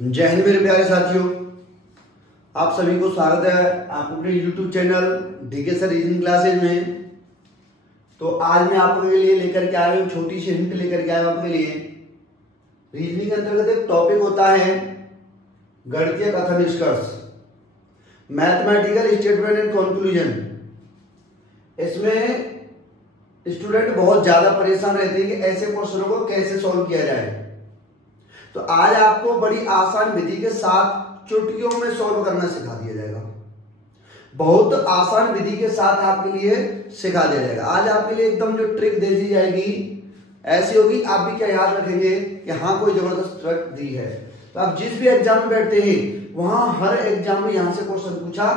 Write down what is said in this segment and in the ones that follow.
जय हिंद मेरे प्यारे साथियों, आप सभी को स्वागत है आप अपने YouTube channel DK sir reasoning classes में। तो आज मैं आपके लिए लेकर के आया हूँ, छोटी सी हिंट लेकर के आया हूँ आपके लिए। रीजनिंग के अंतर्गत एक टॉपिक होता है गणितीय कथन निष्कर्ष, मैथमेटिकल स्टेटमेंट एंड कंक्लूजन। इसमें स्टूडेंट बहुत ज्यादा परेशान रहते हैं कि ऐसे क्वेश्चनों को कैसे सॉल्व किया जाए। तो आज आपको बड़ी आसान विधि के साथ चुटकियों में सॉल्व करना सिखा दिया जाएगा। बहुत आसान विधि के साथ आपके लिए सिखा दिया जाएगा। आज आपके लिए एकदम जो ट्रिक दे दी जाएगी ऐसी होगी, आप भी क्या याद रखेंगे कि हाँ कोई जबरदस्त ट्रिक दी है। तो आप जिस भी एग्जाम में बैठते हैं वहां हर एग्जाम में यहां से क्वेश्चन पूछा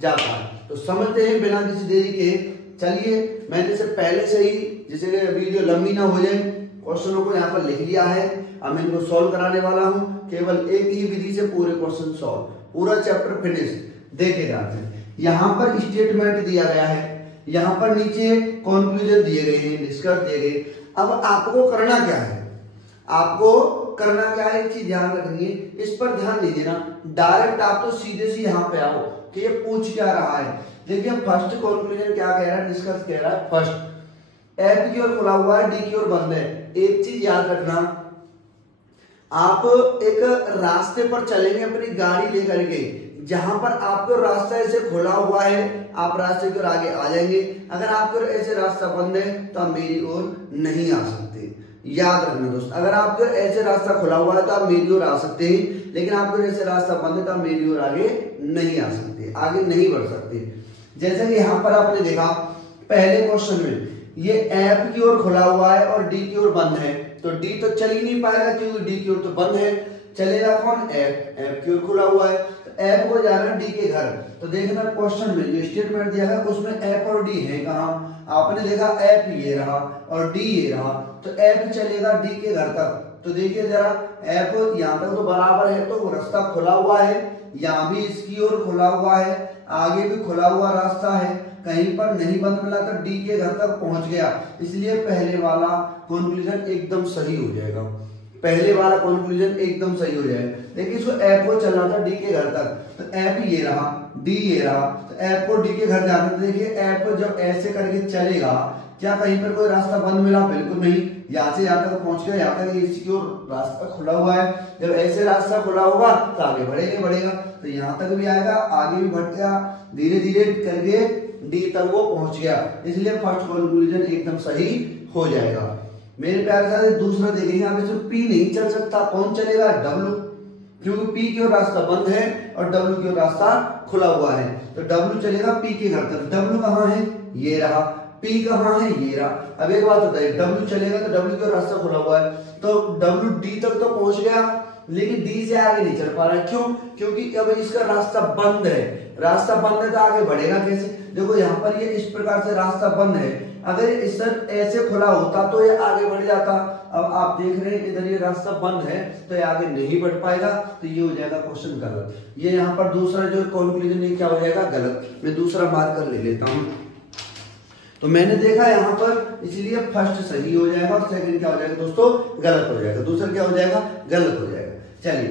जाता है। तो समझते हैं बिना किसी देरी के। चलिए, मैंने जैसे पहले से ही जैसे वीडियो लंबी ना हो जाए, क्वेश्चनों को यहाँ पर लिख लिया है। अब मैं इनको सॉल्व कराने वाला हूं, केवल एक ही विधि से पूरे क्वेश्चन सॉल्व, पूरा चैप्टर फिनिश। देखे जाते हैं, यहाँ पर स्टेटमेंट दिया गया है, यहाँ पर नीचे कंक्लूजन दिए गए हैं, निष्कर्ष दिए गए। अब आपको करना क्या है, आपको करना क्या है, एक चीज ध्यान रखनी है, इस पर ध्यान नहीं देना। डायरेक्ट आप तो सीधे से यहाँ पे आओ कि ये पूछ क्या रहा है। देखिए फर्स्ट कंक्लूजन क्या कह रहा है, निष्कर्ष कह रहा है फर्स्ट एफ की ओर खुला हुआ है, डी की ओर बंद है। एक चीज याद रखना, आप एक रास्ते पर चलेंगे अपनी गाड़ी लेकर के, जहां पर आपको रास्ता ऐसे खुला हुआ है आप रास्ते की ओर आगे आ जाएंगे। अगर आपको ऐसे रास्ता बंद है तो आप मेरी ओर नहीं आ सकते। याद रखना दोस्त, अगर आपको ऐसे रास्ता खुला हुआ है तो आप मेरी ओर आ सकते हैं, लेकिन आपको ऐसे रास्ता बंद है तो आप मेरी ओर आगे नहीं आ सकते, आगे नहीं बढ़ सकते। जैसे कि यहाँ पर आपने देखा पहले क्वेश्चन में ये एफ की ओर खुला हुआ है और डी की ओर बंद है, तो डी तो चल ही नहीं पाएगा क्योंकि डी की ओर तो बंद है। चलेगा कौन, एफ, एफ की ओर खुला हुआ है तो एफ को जाना डी के घर। तो देखना क्वेश्चन में जो स्टेटमेंट दिया है उसमें एफ और डी है कहाँ, आपने देखा एफ ये रहा और डी ये रहा, तो एफ चलेगा डी के घर तक। तो देखिए जरा, एफ यहाँ तक तो बराबर है, तो वो रास्ता खुला हुआ है, यहाँ भी इसकी ओर खुला हुआ है, आगे भी खुला हुआ रास्ता है, कहीं पर नहीं बंद मिला तो डी के घर तक पहुंच गया। इसलिए पहले वाला कंक्लूजन एकदम सही हो जाएगा, पहले वाला कंक्लूजन एकदम सही हो जाएगा। देखिए इसको एफ को चलना था डी के घर तक, तो एफ ये रहा, डी ये रहा, तो एफ को डी के घर जाना। तो देखिए एफ को जब ऐसे करके चलेगा, क्या कहीं पर कोई रास्ता बंद मिला, बिल्कुल नहीं। यहाँ से यहाँ तक पहुंच गया, यहाँ तक इसकी ओर रास्ता खुला हुआ है। जब ऐसे रास्ता खुला होगा तो आगे बढ़ेगा, तो यहाँ तक भी आएगा, आगे भी बढ़ गया, धीरे धीरे करके डी तक वो पहुंच गया। इसलिए फर्स्ट कंक्लूजन एकदम सही हो जाएगा। मेरे प्यारे साथी दूसरा देखेंगे, आप इसमें पी नहीं चल सकता, कौन चलेगा, डब्ल्यू, क्योंकि पी की ओर रास्ता बंद है और डब्ल्यू की ओर रास्ता खुला हुआ है। तो डब्ल्यू चलेगा पी के घर तक। डब्ल्यू कहाँ है, ये रहा, पी कहाँ है, ये रहा। अब एक बात बताइए, डब्ल्यू चलेगा तो डब्ल्यू की ओर रास्ता खुला हुआ है, तो डब्ल्यू डी तक तो पहुंच गया, लेकिन डी से आगे नहीं चल पा रहा है। क्यों, क्योंकि अब इसका रास्ता बंद है, रास्ता बंद है तो आगे बढ़ेगा कैसे। देखो यहाँ पर ये इस प्रकार से रास्ता बंद है, अगर इस ऐसे खुला होता तो ये आगे बढ़ जाता। अब आप देख रहे हैं इधर ये रास्ता बंद है तो ये आगे नहीं बढ़ पाएगा, तो ये हो जाएगा क्वेश्चन गलत। ये यहाँ पर दूसरा जो कंक्लूजन है क्या हो जाएगा, गलत। मैं दूसरा मार्कर ले लेता हूँ। तो मैंने देखा यहाँ पर, इसलिए फर्स्ट सही हो जाएगा और सेकंड क्या हो जाएगा दोस्तों, गलत हो जाएगा। दूसरा क्या हो जाएगा, गलत हो जाएगा। चलिए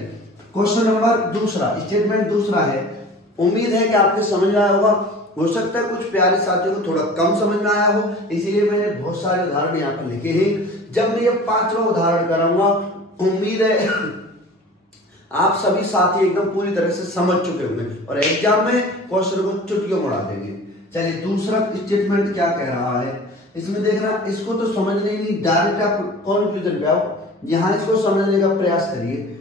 क्वेश्चन नंबर दूसरा, स्टेटमेंट दूसरा है। उम्मीद है कि आपके समझ में आया होगा। हो सकता है कुछ प्यारे साथियों को थोड़ा कम समझ में आया हो, इसीलिए मैंने बहुत सारे उदाहरण यहाँ पर लिखे हैं। जब मैं ये पांचवा उदाहरण कराऊंगा, उम्मीद है आप सभी साथी एकदम पूरी तरह से समझ चुके होंगे और एग्जाम में क्वेश्चन को चुटकियों उड़ा देंगे। चलिए दूसरा स्टेटमेंट क्या कह रहा है, इसमें देखना, इसको तो समझने ही नहीं, डायरेक्ट आप कंक्लूजन पे आओ, यहाँ इसको समझने का प्रयास करिए।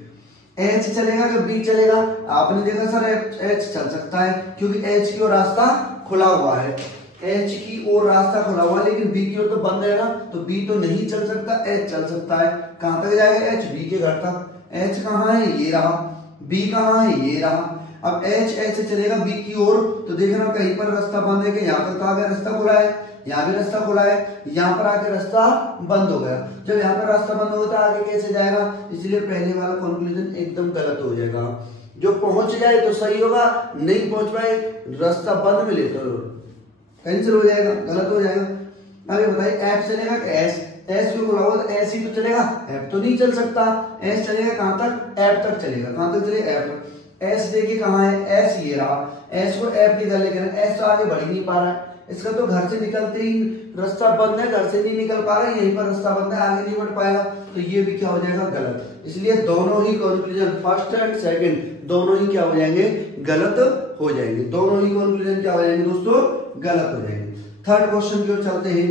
एच चलेगा कि बी चलेगा, आपने देखा सर एच चल सकता है क्योंकि एच की ओर रास्ता खुला हुआ है, एच की ओर रास्ता खुला हुआ है, लेकिन बी की ओर तो बंद है ना, तो बी तो नहीं चल सकता, एच चल सकता है। कहां तक जाएगा एच, बी के घर तक। एच कहाँ है, ये रहा, बी कहाँ है, ये रहा। अब एच ऐसे चलेगा बी की ओर, तो देखना कहीं पर रास्ता बंद है कि यहाँ तक तो आगे रास्ता खुला है, यहाँ भी रास्ता खुला है, यहाँ पर आके रास्ता बंद हो गया। जब यहाँ पर रास्ता बंद होता है आगे कैसे जाएगा, इसलिए पहले वाला कंक्लूजन एकदम गलत हो जाएगा। जो पहुंच जाए तो सही होगा, नहीं पहुंच पाए रास्ता बंद मिले तो कैंसिल हो जाएगा, गलत हो जाएगा। आगे बताइए एफ चलेगा कि एस, एस क्यू खुला हुआ तो एस ही तो चलेगा, एफ तो नहीं चल सकता। एस चलेगा कहां तक, एफ तक चलेगा। कहां तक चलेगा, एफ। एस देखिए कहां है, एस ये रहा, एस को एफ की तरह लेकर एस तो आगे बढ़ ही नहीं पा रहा है, इसका तो घर से निकलते ही रास्ता बंद है, घर से नहीं निकल पा रहा है, यहीं पर रास्ता बंद है, आगे नहीं बढ़ पाएगा, तो ये भी क्या हो जाएगा, गलत। इसलिए दोनों ही कंक्लूजन फर्स्ट एंड सेकंड दोनों ही क्या हो जाएंगे, गलत हो जाएंगे। दोनों ही कंक्लूजन क्या हो जाएंगे दोस्तों, गलत हो जाएंगे। थर्ड क्वेश्चन की ओर चलते हैं।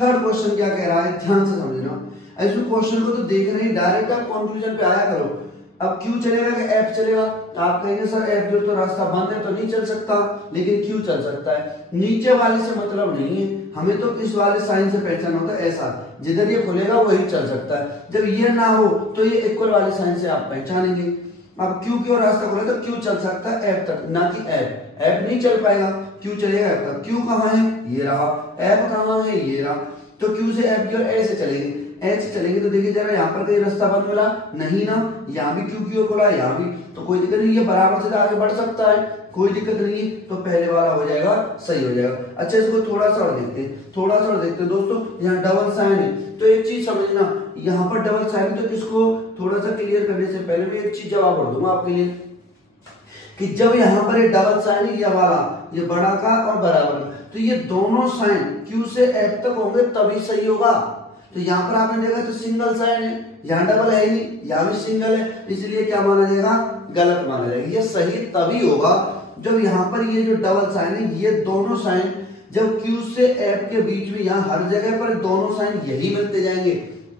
थर्ड क्वेश्चन क्या कह रहा है, ध्यान से समझना। इसमें क्वेश्चन को तो देख रहे हैं, डायरेक्ट आप कंक्लूजन पे आया करो। अब क्यू चलेगा कि एफ चलेगा, आप कहेंगे सर एफ जो तो रास्ता बंद है तो नहीं चल सकता, लेकिन क्यू चल सकता है। नीचे वाले से मतलब नहीं है, हमें तो इस वाले साइन से पहचान होता है, ऐसा जिधर ये खुलेगा वही चल सकता है। जब ये ना हो तो ये इक्वल वाले साइन से आप पहचानेंगे। अब क्यू की ओर रास्ता खुला तो क्यू चल सकता है एफ तक, ना कि एफ। एफ नहीं चल पाएगा, क्यू चलेगा एफ तक। क्यू कहाँ है, ये रहा, एफ कहाँ है, ये रहा, तो क्यू से एफ की ओर ऐसे चलेंगे, ऐसे चलेंगे तो देखिए जरा यहाँ पर कहीं रास्ता बंद मिला नहीं ना, यहाँ भी क्यू की ओर खुला, यहाँ भी, तो कोई दिक्कत नहीं, ये बराबर से आगे बढ़ सकता है, कोई दिक्कत नहीं है, तो पहले वाला हो जाएगा, सही हो जाएगा। अच्छा इसको थोड़ा सा और देखते हैं, थोड़ा सा और देखते हैं दोस्तों। यहाँ डबल साइन है तो एक चीज समझना, यहाँ पर डबल साइन है तो इसको थोड़ा सा क्लियर करने से पहले मैं एक चीज जवाब कर दूंगा आपके लिए, कि जब यहाँ पर ये डबल साइन है, ये वाला, ये बड़ा का और बराबर, तो ये दोनों साइन क्यू से एफ तक होंगे तभी सही होगा। तो यहाँ पर आपने देखा तो सिंगल साइन है, यहाँ डबल है नहीं, यहाँ भी सिंगल है, इसलिए क्या माना जाएगा, गलत माना जाएगा। ये सही तभी होगा जब यहाँ पर ये जो डबल साइन है, ये दोनों साइन जब क्यू से एफ के बीच में, यहाँ हर जगह पर दोनों साइन यही मिलते जाएंगे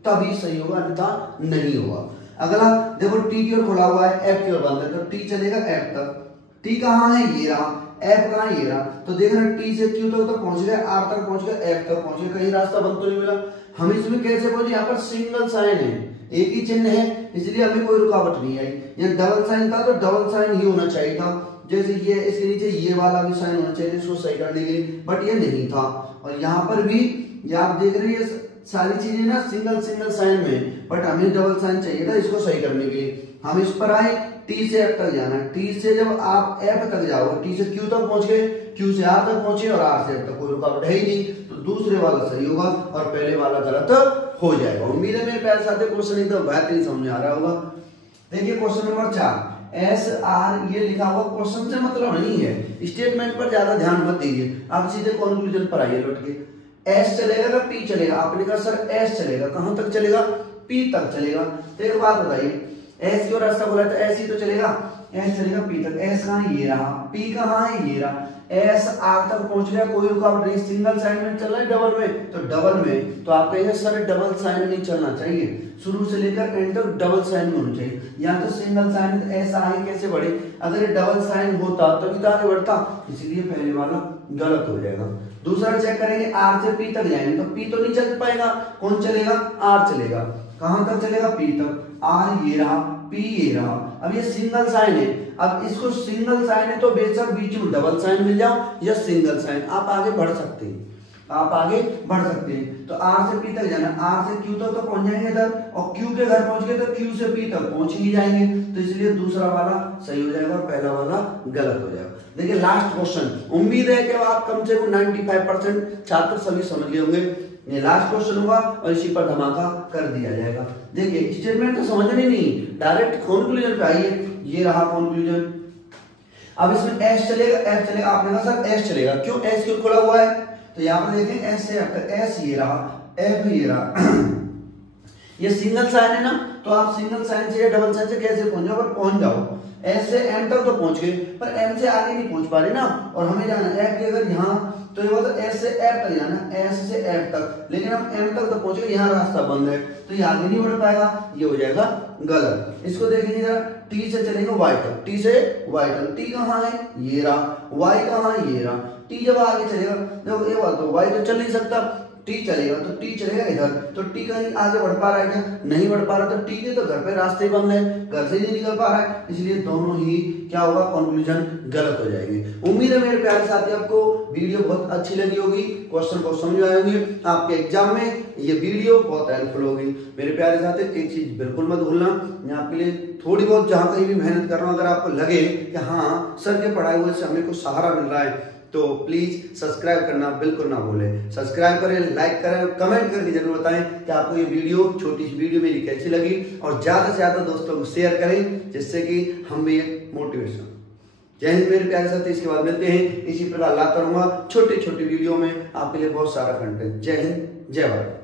तभी सही होगा, अन्यथा नहीं होगा। अगला देखो, टी की ओर खुला हुआ है, एफ की ओर बंद है, तो टी चलेगा एफ तक। टी कहाँ है, ये रहा, एफ कहाँ है, ये रहा, तो देखना टी से क्यू तक तो पहुंच गए, आर तक पहुंच गए, एफ तक पहुंच गए, कहीं रास्ता बंद तो नहीं मिला। हम इसमें कैसे पहुंचे, यहाँ पर सिंगल साइन है, एक ही चिन्ह है, इसलिए हमें कोई रुकावट नहीं आई। यहाँ डबल साइन था तो डबल साइन ही होना चाहिए था, जैसे ये इसके नीचे ये वाला भी साइन होना चाहिए इसको सही करने के लिए, बट ये नहीं था। और यहाँ पर भी ये आप देख रहे हैं सारी चीजें ना सिंगल सिंगल साइन में, बट हमें डबल साइन चाहिए था इसको सही करने के लिए। हम इस पर आए, टी से एफ तक जाना है, टी से जब आप एफ तक जाओगे, टी से क्यू तक पहुंच गए, क्यू से आर तक पहुंचे और आर से एफ तक, कोई रुकावट है ही नहीं, तो दूसरे वाला सही होगा और पहले वाला गलत हो जाएगा। उम्मीद है मेरे प्यारे साथियों क्वेश्चन एकदम बेहतरीन समझ आ रहा होगा। देखिए क्वेश्चन नंबर 4, एस आर ये लिखा हुआ, क्वेश्चन से मतलब नहीं है, स्टेटमेंट पर ज्यादा ध्यान मत दीजिए, आप सीधे कंक्लूजन पर आइए लौट के। एस चलेगा या पी चलेगा, आपने कहा सर एस चलेगा, कहां तक चलेगा, पी तक चलेगा। तो एक बात बताइए, एस की ओर रास्ता बोला तो एस ही तो चलेगा, एस चलेगा पी तक। एस कहां है, ये रहा, पी कहां है, ये रहा, एस आर तक पहुंच गया, कोई रुकावट नहीं। सिंगल साइन में चल रहा है डबल में, तो डबल में, तो आप कहेंगे सर डबल साइन में चलना चाहिए, शुरू से लेकर एंड तक डबल साइन में होना चाहिए। यहाँ तो सिंगल साइन, तो एस आगे कैसे बढ़े, अगर ये डबल साइन होता तभी तो आगे बढ़ता, इसीलिए पहले वाला गलत हो जाएगा। दूसरा चेक करेंगे, आर से पी तक जाएंगे तो पी तो नहीं चल पाएगा, कौन चलेगा, आर चलेगा। कहां तक चलेगा, पी तक। आर ये रहा, पी ये रहा। अब ये सिंगल साइन है, अब इसको सिंगल साइन है तो बेशक बीच में डबल साइन मिल जाओ या सिंगल साइन, आप आगे बढ़ सकते हैं, आप आगे बढ़ सकते हैं। तो आर से पी तक जाना, आर से क्यू तक तो पहुंच जाएंगे इधर, और क्यू के घर पहुंच गए तो क्यू से पी तक पहुंच ही जाएंगे, तो इसलिए दूसरा वाला सही हो जाएगा और पहला वाला गलत हो जाएगा। देखिए लास्ट क्वेश्चन, उम्मीद है कि आप कम से कम 95% छात्र सभी समझ लिए होंगे। ये लास्ट क्वेश्चन होगा और इसी पर धमाका कर दिया जाएगा। देखिए स्टेटमेंट तो समझने नहीं, डायरेक्ट कंक्लूजन पे आइए। ये रहा कंक्लूजन। अब इसमें एस चलेगा, एफ चलेगा, आपने कहा सर एस चलेगा, क्यों, एस क्यों खुला हुआ है, तो यहाँ पर देखें एस से एफ तक, एस ये रहा, एफ ये रहा। ये सिंगल साइन है ना, तो आप सिंगल साइन से या डबल साइन से कैसे पहुंच जाओ, पर पहुंच जाओ। एस से एम तक तो पहुंच गए, पर एम से आगे नहीं पहुंच पा रहे ना, और हमें जाना एफ की अगर यहाँ, तो ये बोलता एस से एफ तक जाना, एस से एफ तक, लेकिन हम एम तक तो पहुंच गए, यहाँ रास्ता बंद है तो ये आगे नहीं बढ़ पाएगा, ये हो जाएगा गलत। इसको देखेंगे जरा, टी से चलेंगे वाई तक, टी से वाई तक, टी कहाँ है, ये रहा, वाई कहाँ है, ये रहा। टी जब आगे चलेगा, देखो ये बात तो वाई तो चल नहीं सकता, टी चलेगा तो टी चलेगा इधर, तो टी कहीं आगे बढ़ पा रहा है क्या, नहीं बढ़ पा रहा, तो टी के तो घर पे रास्ते बंद है, घर से ही नहीं निकल पा रहा है, इसलिए दोनों ही क्या होगा, कंक्लूजन गलत हो जाएंगे। उम्मीद है मेरे प्यारे साथी आपको वीडियो बहुत अच्छी लगी होगी, क्वेश्चन को समझ आए होंगे, आपके एग्जाम में ये वीडियो बहुत हेल्पफुल होगी। मेरे प्यारे साथी एक चीज बिल्कुल मत भूलना, मैं आपके लिए थोड़ी बहुत जहां कहीं भी मेहनत कर रहा हूँ, अगर आपको लगे कि हाँ सर के पढ़ाए हुए से हमें कुछ सहारा मिल रहा है, तो प्लीज सब्सक्राइब करना बिल्कुल ना भूलें। सब्सक्राइब करें, लाइक करें, कमेंट करके जरूर बताएं कि आपको ये वीडियो, छोटी सी वीडियो मेरी कैसी लगी, और ज्यादा से ज्यादा दोस्तों को शेयर करें जिससे कि हम भी एक मोटिवेशन। जय हिंद मेरे प्यारे साथी, इसके बाद मिलते हैं इसी प्रकार लाता रहूंगा छोटे छोटे वीडियो में आपके लिए बहुत सारा कंटेंट। जय हिंद, जय भारत।